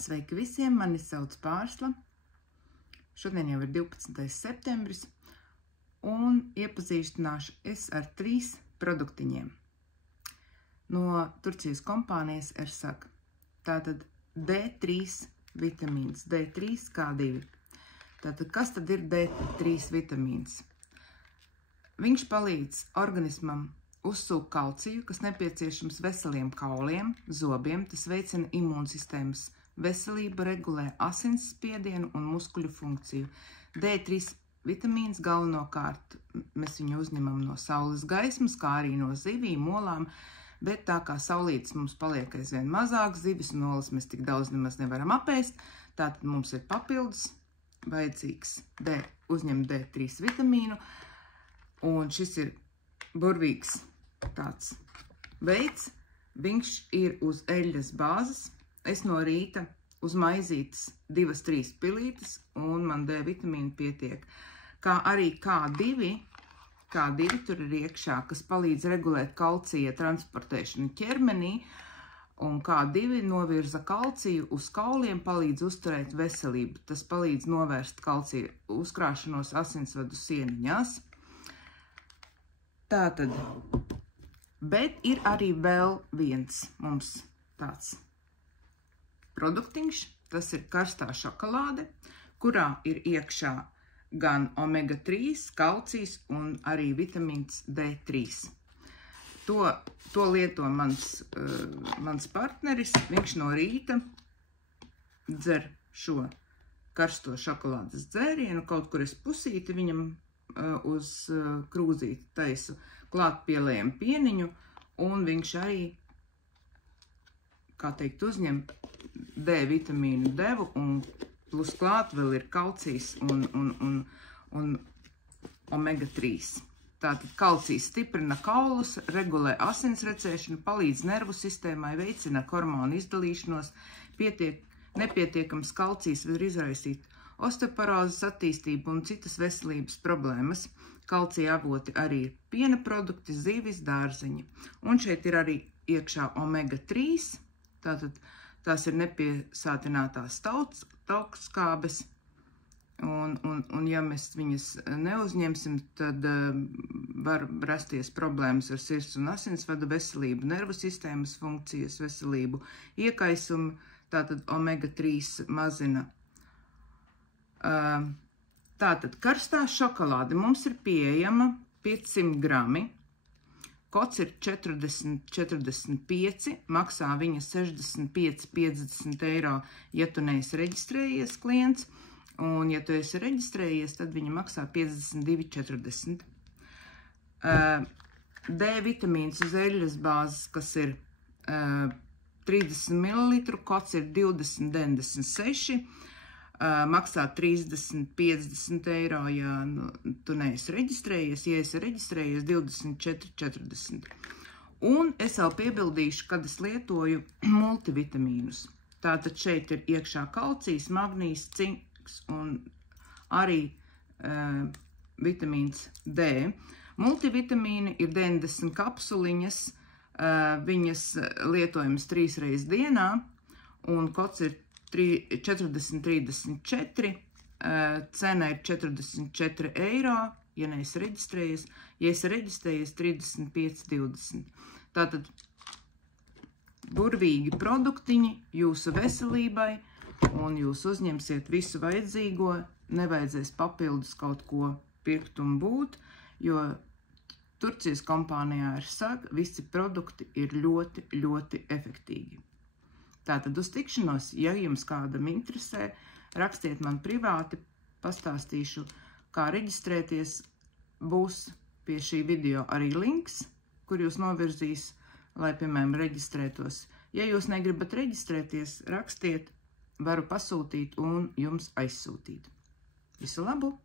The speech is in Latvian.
Sveiki visiem, mani sauc Pārsla. Šodien jau ir 12. septembris un iepazīstināšu es ar 3 produktiņiem no Turcijas kompānijas Ersak. Tātad D3 vitamīns, D3K2. Tātad kas tad ir D3 vitamīns? Viņš palīdz organismam uzsūkt kalciju, kas nepieciešams veseliem kauliem, zobiem, tas veicina imūnsistēmas veselību, regulē asinsspiedienu un muskuļu funkciju. D3 vitamīns galvenokārt mēs viņu uzņemam no saules gaismas, kā arī no zivīm, olām, bet tā kā saulītes mums paliek aizvien mazāk, zivis un olas mēs tik daudz nemaz nevaram apēst, tātad mums ir papildus vajadzīgs uzņemt D3 vitamīnu, un šis ir burvīgs tāds veids, viņš ir uz eļļas bāzes. Es no rīta uz maizītes 2-3 pilītes, un man D vitamīna pietiek. Kā arī K2 tur ir iekšā, kas palīdz regulēt kalcija transportēšanu ķermenī, un K2 novirza kalciju uz kauliem, palīdz uzturēt veselību. Tas palīdz novērst kalcija uzkrāšanos asinsvadu sieniņās. Tātad, bet ir arī vēl viens mums tāds produktiņš, tas ir karstā šokolāde, kurā ir iekšā gan omega-3, kalcijs un arī vitamīns D3. To lieto mans partneris, viņš no rīta dzer šo karsto šokolādes dzērienu, kaut kur es pusīti viņam uz krūzīti taisu, klāt pielējam pieniņu, un viņš arī, kā teikt, uzņem D vitamīnu devu, un plus klāt vēl ir kalcijs un omega-3. Tātad kalcijs stiprina kaulus, regulē asinsrecēšanu, palīdz nervu sistēmai, veicina hormonu izdalīšanos, nepietiekams kalcijs var izraisīt osteoporozes attīstību un citas veselības problēmas. Kalcija avoti arī ir piena produkti, zivis, dārzeņi. Un šeit ir arī iekšā omega-3, tātad tās ir nepiesātinātās taukskābes, un ja mēs viņas neuzņemsim, tad var rasties problēmas ar sirds un asinsvadu veselību, nervu sistēmas funkcijas veselību, iekaisumu, tātad omega-3 mazina. Tātad karstā šokolāde mums ir pieejama 500 grami, kods ir 40,45, maksā viņa 65,50 eiro, ja tu neesi reģistrējies klients, un ja tu esi reģistrējies, tad viņa maksā 52,40. D vitamīns uz eļļas bāzes, kas ir 30 ml, kods ir 20,96, maksā 30,50 eiro, ja tu neesi reģistrējies, ja esi reģistrējies 24,40. Un es vēl piebildīšu, kad es lietoju multivitamīnus. Tātad šeit ir iekšā kalcijs, magnijs, cinks un arī vitamīns D. Multivitamīni ir 90 kapsuliņas, viņas lietojams 3 reizes dienā, un kods ir 40,34, cena ir 44 eiro, ja neesi reģistrējies, ja esi reģistrējies 35,20. Tātad burvīgi produktiņi jūsu veselībai, un jūs uzņemsiet visu vajadzīgo, nevajadzēs papildus kaut ko pirkt un būt, jo Turcijas kompānijā Ersak visi produkti ir ļoti, ļoti efektīgi. Tātad uz tikšanos, ja jums kādam interesē, rakstiet man privāti, pastāstīšu, kā reģistrēties. Būs pie šī video arī links, kur jūs novirzīs, lai, piemēram, reģistrētos. Ja jūs negribat reģistrēties, rakstiet, varu pasūtīt un jums aizsūtīt. Visu labu!